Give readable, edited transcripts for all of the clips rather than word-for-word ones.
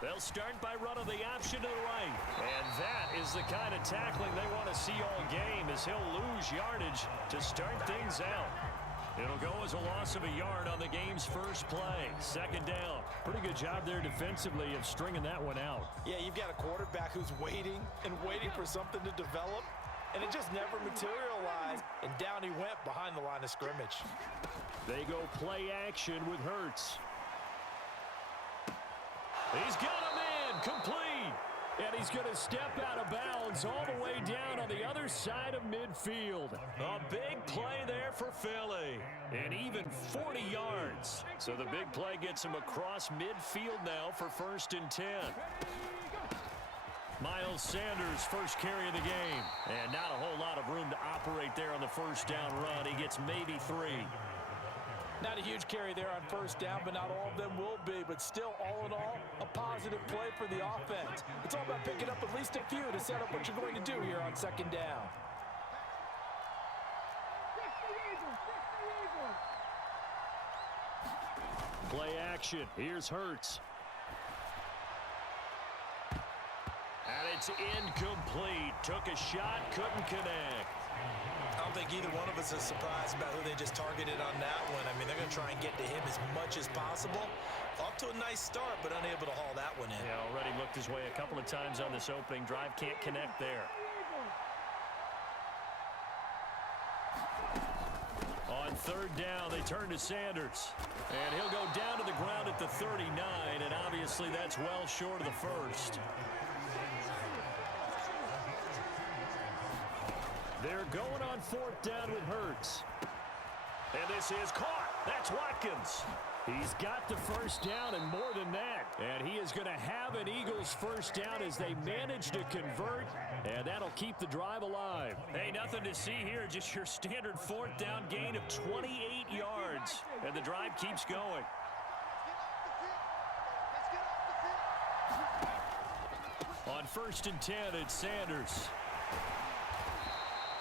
They'll start by running the option to the right. And that is the kind of tackling they want to see all game, as he'll lose yardage to start things out. It'll go as a loss of a yard on the game's first play. Second down. Pretty good job there defensively of stringing that one out. Yeah, you've got a quarterback who's waiting and waiting for something to develop, and it just never materialized, and down he went behind the line of scrimmage. They go play action with Hurts. He's got a man complete. And he's going to step out of bounds all the way down on the other side of midfield. A big play there for Philly. And even 40 yards. So the big play gets him across midfield now for 1st and 10. Miles Sanders, first carry of the game. And not a whole lot of room to operate there on the first down run. He gets maybe 3. Not a huge carry there on first down, but not all of them will be. But still, all in all, a positive play for the offense. It's all about picking up at least a few to set up what you're going to do here on second down. Play action. Here's Hurts. And it's incomplete. Took a shot, couldn't connect. I don't think either one of us is surprised about who they just targeted on that one. I mean, they're going to try and get to him as much as possible. Off to a nice start, but unable to haul that one in. Yeah, already looked his way a couple of times on this opening drive. Can't connect there. On third down, they turn to Sanders. And he'll go down to the ground at the 39, and obviously that's well short of the first. They're going on fourth down with Hurts. And this is caught. That's Watkins. He's got the first down and more than that. And he is going to have an Eagles first down as they manage to convert. And that'll keep the drive alive. Hey, nothing to see here. Just your standard fourth down gain of 28 yards. And the drive keeps going. On 1st and 10, it's Sanders.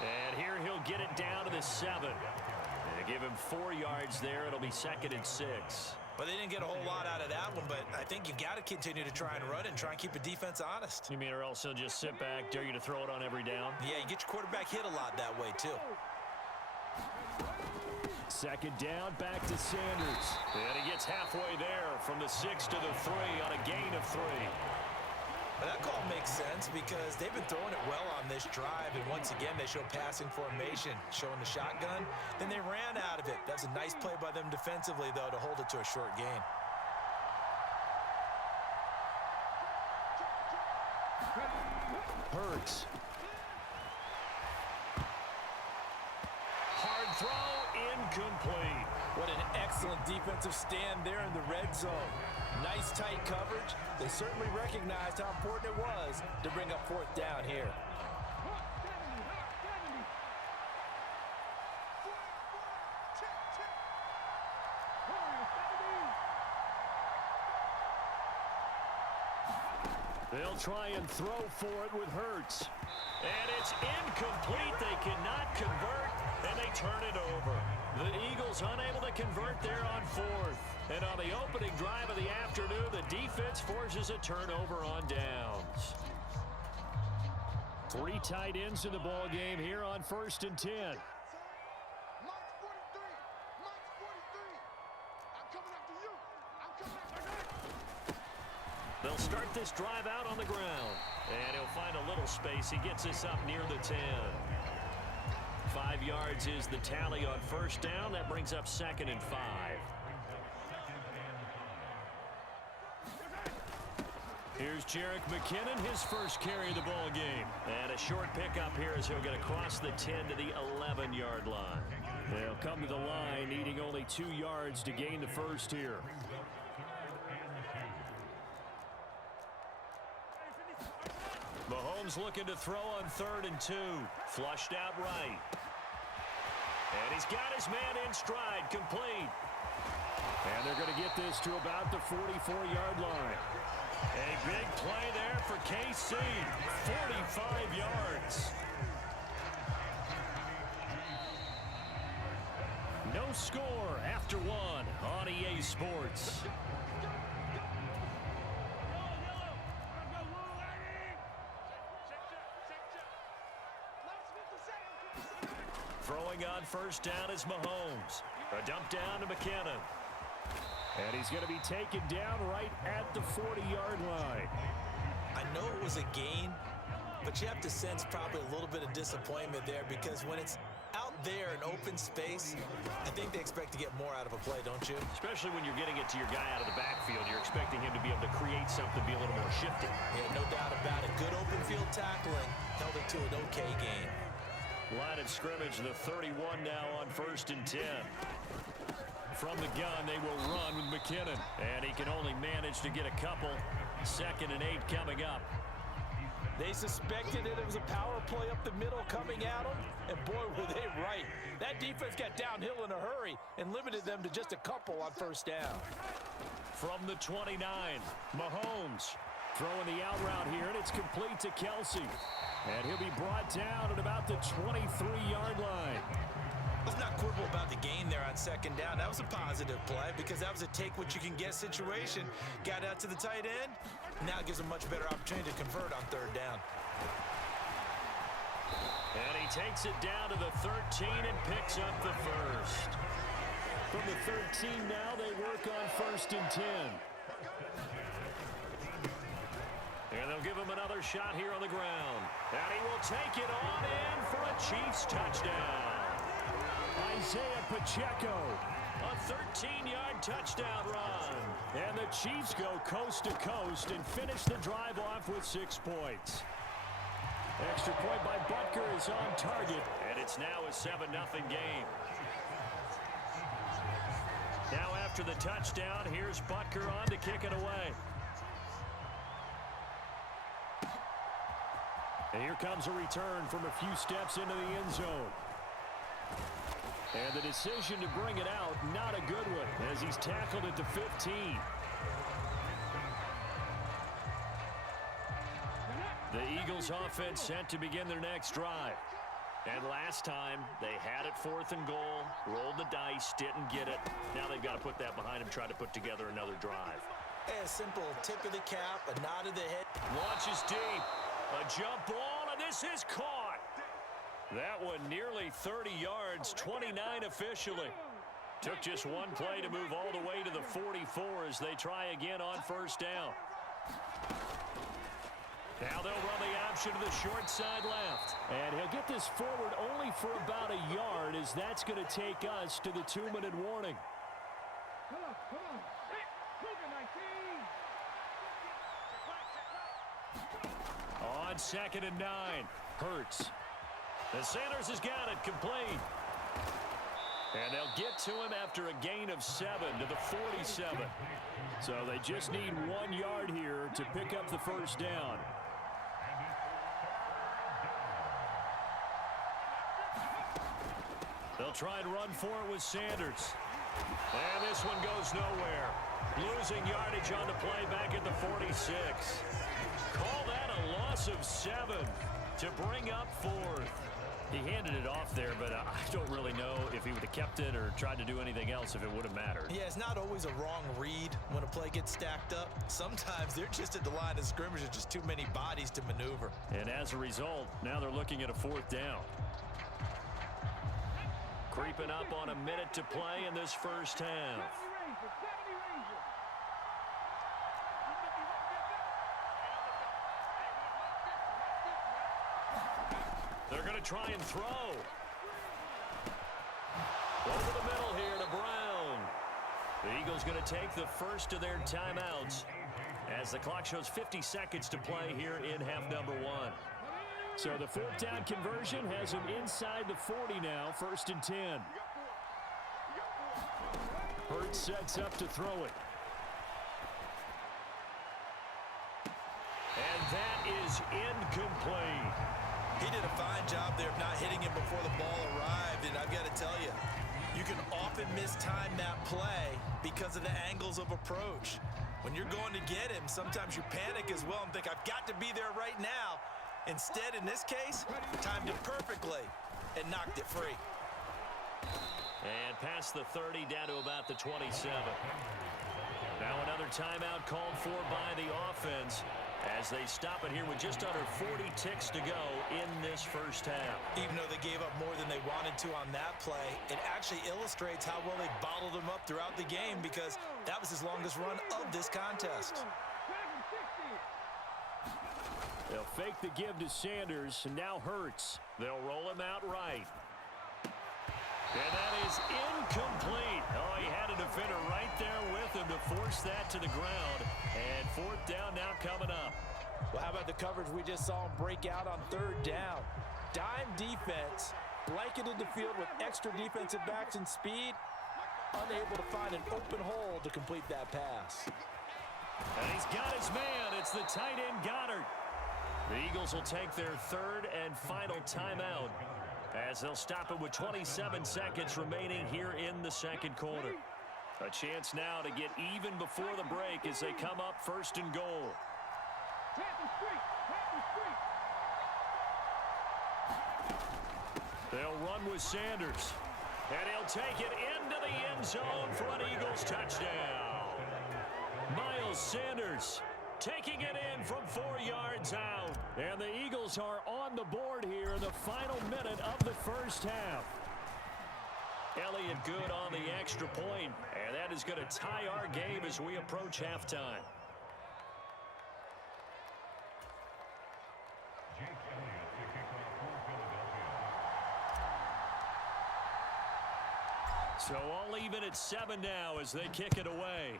And here he'll get it down to the 7. And give him 4 yards there. It'll be 2nd and 6. But they didn't get a whole lot out of that one, but I think you got to continue to try and run it and try and keep the defense honest. You mean or else he'll just sit back, dare you to throw it on every down? Yeah, you get your quarterback hit a lot that way, too. Second down, back to Sanders. And he gets halfway there from the 6 to the 3 on a gain of 3. But that call makes sense because they've been throwing it well on this drive, and once again they show passing formation, showing the shotgun. Then they ran out of it. That's a nice play by them defensively, though, to hold it to a short gain. Hurts. Hard throw, incomplete. What an excellent defensive stand there in the red zone. Nice tight coverage. They certainly recognized how important it was to bring up fourth down here. They'll try and throw for it with Hurts. And it's incomplete. They cannot convert, and they turn it over. The Eagles unable to convert there on fourth. And on the opening drive of the afternoon, the defense forces a turnover on downs. 3 tight ends in the ball game here on 1st and 10. They'll start this drive out on the ground. And he'll find a little space. He gets this up near the 10. 5 yards is the tally on first down. That brings up 2nd and 5. Here's Jerick McKinnon, his first carry of the ball game. And a short pickup here as he'll get across the 10 to the 11-yard line. They'll come to the line, needing only 2 yards to gain the first here. Mahomes looking to throw on 3rd and 2. Flushed out right. And he's got his man in stride, complete. And they're going to get this to about the 44-yard line. A big play there for KC. 45 yards. No score after 1 on EA Sports. throwing on first down is Mahomes. A dump down to McKinnon. And he's going to be taken down right at the 40-yard line. I know it was a gain, but you have to sense probably a little bit of disappointment there because when it's out there in open space, I think they expect to get more out of a play, don't you? Especially when you're getting it to your guy out of the backfield. You're expecting him to be able to create something, be a little more shifty. Yeah, no doubt about it. Good open field tackling held it to an okay gain. Line of scrimmage, the 31 now on 1st and 10. From the gun, they will run with McKinnon. And he can only manage to get a couple. 2nd and 8 coming up. They suspected it was a power play up the middle coming at them, and boy, were they right. That defense got downhill in a hurry and limited them to just a couple on first down. From the 29, Mahomes throwing the out route here, and it's complete to Kelsey. And he'll be brought down at about the 23-yard line. Let's not quibble about the gain there on 2nd down. That was a positive play because that was a take-what-you-can-get situation. Got out to the tight end. Now it gives him a much better opportunity to convert on 3rd down. And he takes it down to the 13 and picks up the first. From the 13 now, they work on 1st and 10. And they'll give him another shot here on the ground. And he will take it on in for a Chiefs touchdown. Isaiah Pacheco, a 13-yard touchdown run. And the Chiefs go coast to coast and finish the drive off with 6 points. Extra point by Butker is on target. And it's now a 7-0 game. Now after the touchdown, here's Butker on to kick it away. And here comes a return from a few steps into the end zone. And the decision to bring it out, not a good one, as he's tackled at the 15. The Eagles offense set to begin their next drive. And last time, they had it 4th and goal, rolled the dice, didn't get it. Now they've got to put that behind them, try to put together another drive. A simple tip of the cap, a nod of the head. Launches deep. A jump ball, and this is caught. That one nearly 30 yards, 29 officially. Took just one play to move all the way to the 44 as they try again on 1st down. Now they'll run the option to the short side left. And he'll get this forward only for about a yard, as that's going to take us to the 2-minute warning. On 2nd and 9, Hurts. And Sanders has got it complete. And they'll get to him after a gain of 7 to the 47. So they just need 1 yard here to pick up the first down. They'll try and run for it with Sanders. And this one goes nowhere. Losing yardage on the play back at the 46. Call that a loss of 7 to bring up 4th. He handed it off there, but I don't really know if he would have kept it or tried to do anything else if it would have mattered. Yeah, it's not always a wrong read when a play gets stacked up. Sometimes they're just at the line of scrimmage. There's just too many bodies to maneuver. And as a result, now they're looking at a 4th down. Creeping up on a minute to play in this first half. They're going to try and throw. Over the middle here to Brown. The Eagles going to take the first of their timeouts as the clock shows 50 seconds to play here in half number 1. So the 4th down conversion has him inside the 40 now, 1st and 10. Hurts sets up to throw it. And that is incomplete. He did a fine job there of not hitting him before the ball arrived, and I've got to tell you, you can often mistime that play because of the angles of approach. When you're going to get him, sometimes you panic as well and think, I've got to be there right now. Instead, in this case, timed it perfectly and knocked it free. And past the 30 down to about the 27. Now another timeout called for by the offense. as they stop it here with just under 40 ticks to go in this first half. Even though they gave up more than they wanted to on that play, it actually illustrates how well they bottled them up throughout the game, because that was his longest run of this contest. They'll fake the give to Sanders, and now Hurts. They'll roll him out right. And that is incomplete. Oh, he had a defender right there with him to force that to the ground. And fourth down now coming up. Well, how about the coverage we just saw him break out on third down? Dime defense, blanketed the field with extra defensive backs and speed, unable to find an open hole to complete that pass. And he's got his man. It's the tight end Goddard. The Eagles will take their third and final timeout as they'll stop it with 27 seconds remaining here in the second quarter. A chance now to get even before the break as they come up first and goal. They'll run with Sanders. And he'll take it into the end zone for an Eagles touchdown. Miles Sanders taking it in from 4 yards out. And the Eagles are on the board here in the final minute of the first half. Elliott good on the extra point, and that is going to tie our game as we approach halftime. So all even at 7 now as they kick it away.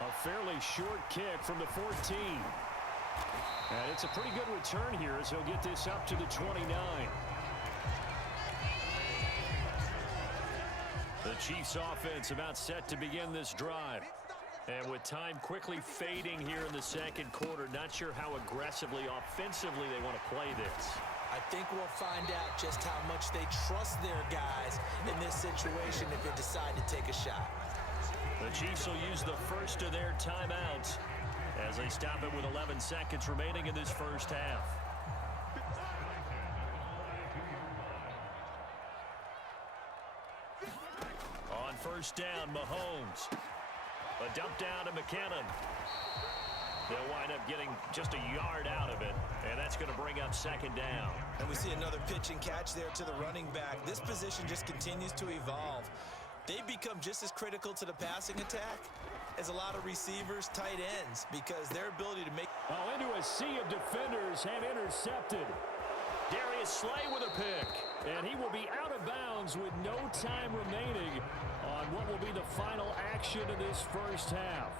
A fairly short kick from the 14. And it's a pretty good return here as he'll get this up to the 29. The Chiefs offense about set to begin this drive. And with time quickly fading here in the second quarter, not sure how aggressively, offensively they want to play this. I think we'll find out just how much they trust their guys in this situation if they decide to take a shot. The Chiefs will use the first of their timeouts as they stop it with 11 seconds remaining in this first half. On first down, Mahomes. A dump down to McKinnon. They'll wind up getting just a yard out of it, and that's going to bring up second down. And we see another pitch and catch there to the running back. This position just continues to evolve. They become just as critical to the passing attack as a lot of receivers, tight ends, because their ability to make... Oh, into a sea of defenders and intercepted. Darius Slay with a pick, and he will be out of bounds with no time remaining on what will be the final action of this first half.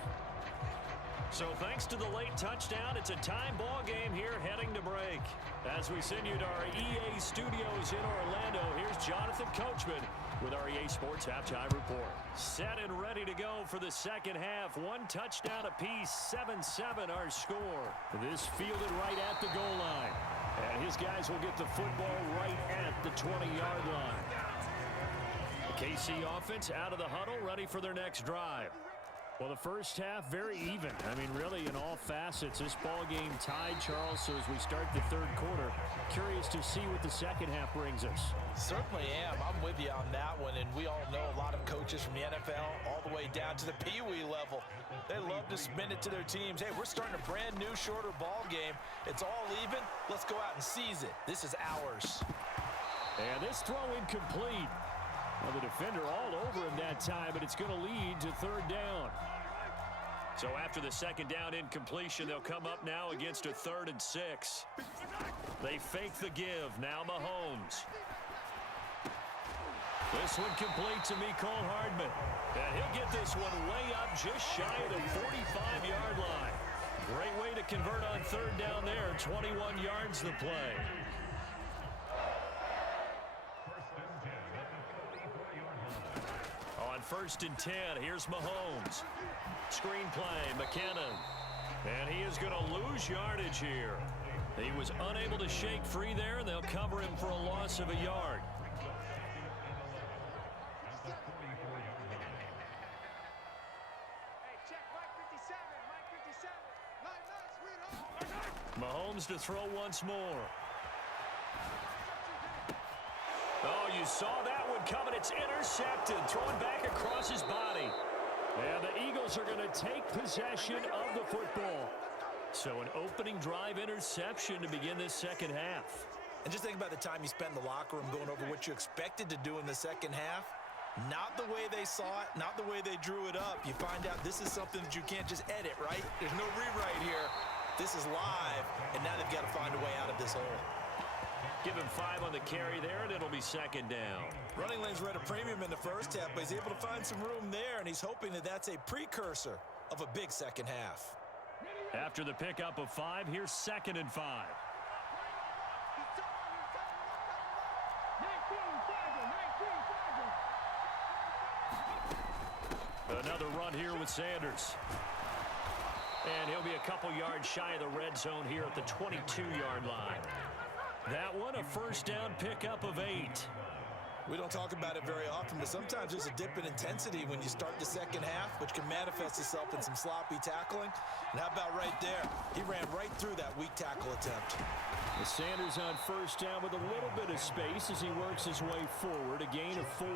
So thanks to the late touchdown, it's a time ball game here heading to break. As we send you to our EA studios in Orlando, here's Jonathan Coachman with our EA Sports Halftime Report. Set and ready to go for the second half. One touchdown apiece, 7-7 our score. This fielded right at the goal line. And his guys will get the football right at the 20-yard line. The KC offense out of the huddle, ready for their next drive. Well, the first half, very even. I mean, really, in all facets, this ball game tied, Charles. So as we start the third quarter, curious to see what the second half brings us. Certainly am. I'm with you on that one. And we all know a lot of coaches from the NFL all the way down to the Pee Wee level. They love to spin it to their teams. Hey, we're starting a brand new, shorter ball game. It's all even. Let's go out and seize it. This is ours. And this throw incomplete. Well, the defender all over him that time, but it's going to lead to third down. So after the second down incompletion, they'll come up now against a 3rd and 6. They fake the give. Now Mahomes. This one complete to Mecole Hardman. And he'll get this one way up just shy of the 45-yard line. Great way to convert on third down there. 21 yards the play. On 1st and 10, here's Mahomes. Screen play, McKinnon. And he is going to lose yardage here. He was unable to shake free there, and they'll cover him for a loss of a yard. Mahomes to throw once more. Oh, you saw that one coming. It's intercepted. Throwing back across his body. And the Eagles are going to take possession of the football. So an opening drive interception to begin this second half. And just think about the time you spent in the locker room going over what you expected to do in the second half. Not the way they saw it, not the way they drew it up. You find out this is something that you can't just edit, right? There's no rewrite here. This is live, and now they've got to find a way out of this hole. Give him 5 on the carry there, and it'll be second down. Running lanes were at a premium in the first half, but he's able to find some room there, and he's hoping that that's a precursor of a big second half. After the pickup of 5, here's 2nd and 5. Another run here with Sanders. And he'll be a couple yards shy of the red zone here at the 22-yard line. That one, a first down pickup of 8. We don't talk about it very often, but sometimes there's a dip in intensity when you start the second half, which can manifest itself in some sloppy tackling. And how about right there? He ran right through that weak tackle attempt. Sanders on first down with a little bit of space as he works his way forward, a gain of 4.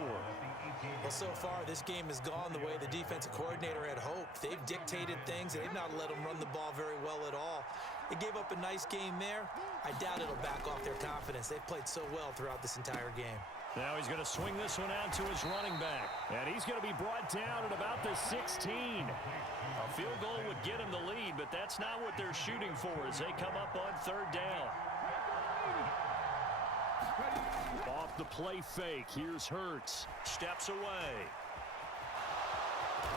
Well, so far, this game has gone the way the defensive coordinator had hoped. They've dictated things. They've not let them run the ball very well at all. They gave up a nice game there. I doubt it'll back off their confidence. They've played so well throughout this entire game. Now he's going to swing this one out to his running back. And he's going to be brought down at about the 16. A field goal would get him the lead, but that's not what they're shooting for as they come up on 3rd down. Off the play fake, here's Hurts. Steps away.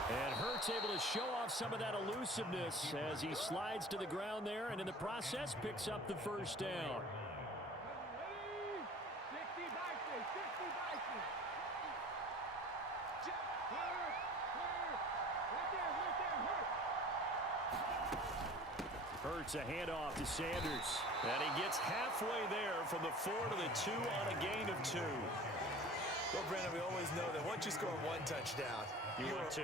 And Hurts able to show off some of that elusiveness as he slides to the ground there, and in the process picks up the first down. Hurts a handoff to Sanders. And he gets halfway there from the 4 to the 2 on a gain of 2. Well, Brandon, we always know that once you score 1 touchdown, you're 2.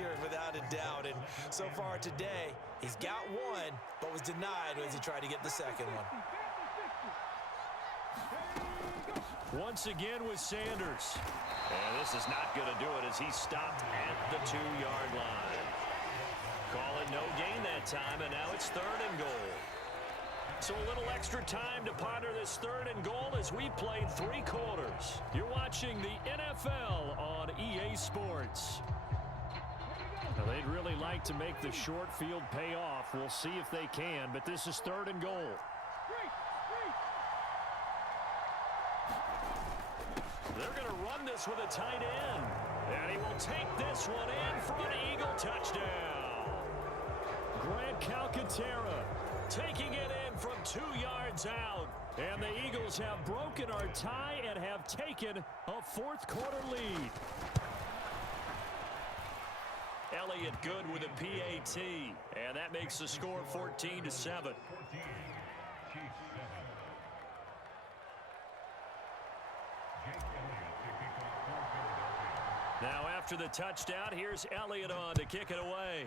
You're without a doubt. And so far today, he's got 1, but was denied as he tried to get the second one. Once again with Sanders. And this is not going to do it as he stopped at the 2-yard line. Call it no gain that time, and now it's 3rd and goal. So a little extra time to ponder this 3rd and goal as we played 3 quarters. You're watching the NFL on EA Sports. Now, they'd really like to make the short field pay off. We'll see if they can, but this is 3rd and goal. They're going to run this with a tight end. And he will take this one in for an Eagle touchdown. Grant Calcaterra taking it in from 2 yards out. And the Eagles have broken our tie and have taken a 4th quarter lead. Elliott good with a PAT. And that makes the score 14-7. Now after the touchdown, here's Elliott on to kick it away.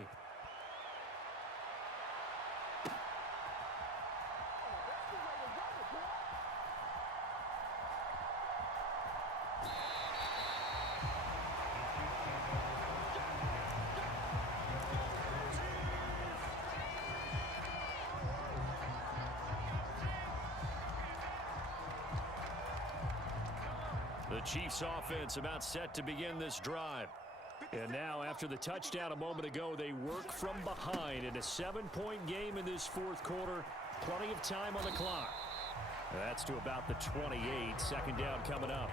The Chiefs offense about set to begin this drive. And now after the touchdown a moment ago, they work from behind in a 7-point game in this 4th quarter. Plenty of time on the clock. That's to about the 28. 2nd down coming up.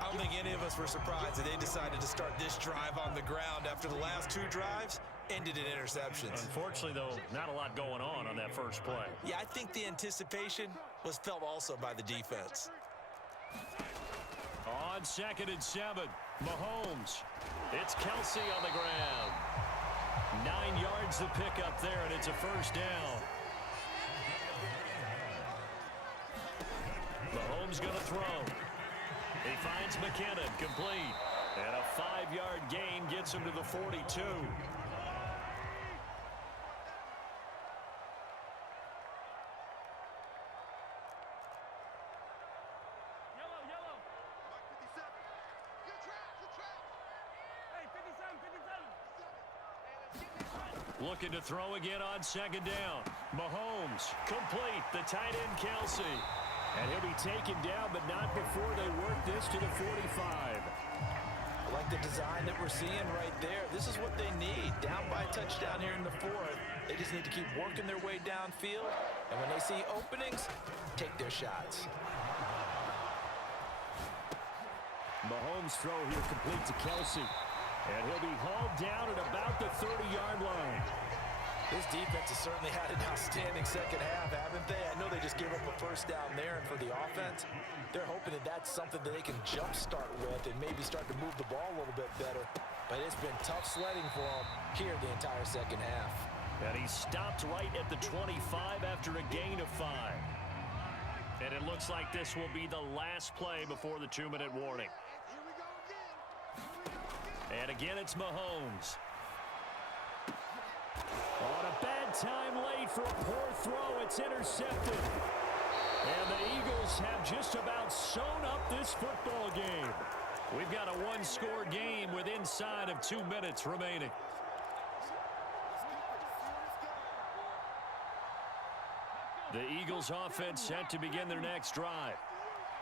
I don't think any of us were surprised that they decided to start this drive on the ground after the last 2 drives ended in interceptions. Unfortunately, though, not a lot going on that first play. Yeah, I think the anticipation was felt also by the defense. On 2nd and 7, Mahomes. It's Kelsey on the ground. 9 yards to pick up there, and it's a first down. Mahomes going to throw. He finds McKinnon, complete. And a 5-yard gain gets him to the 42. Looking to throw again on second down. Mahomes, complete. The tight end, Kelsey. And he'll be taken down, but not before they work this to the 45. I like the design that we're seeing right there. This is what they need. Down by a touchdown here in the fourth. They just need to keep working their way downfield. And when they see openings, take their shots. Mahomes' throw here complete to Kelsey. And he'll be hauled down at about the 30-yard line. This defense has certainly had an outstanding second half, haven't they? I know they just gave up a first down there, and for the offense, they're hoping that that's something that they can jumpstart with and maybe start to move the ball a little bit better. But it's been tough sledding for them here the entire second half. And he stopped right at the 25 after a gain of 5. And it looks like this will be the last play before the 2-minute warning. And again, it's Mahomes. On a bad time late for a poor throw, it's intercepted. And the Eagles have just about sewn up this football game. We've got a one-score game with inside of 2 minutes remaining. The Eagles offense set to begin their next drive.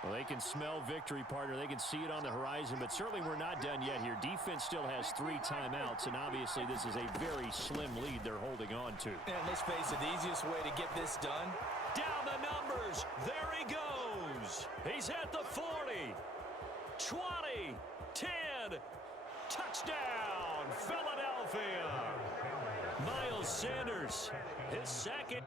Well, they can smell victory, partner. They can see it on the horizon, but certainly we're not done yet here. Defense still has 3 timeouts, and obviously this is a very slim lead they're holding on to. And let's face it, the easiest way to get this done. Down the numbers. There he goes. He's at the 40, 20, 10. Touchdown, Philadelphia. Miles Sanders, his second.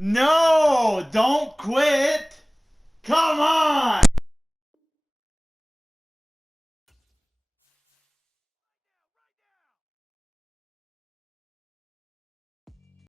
No, don't quit. Come on.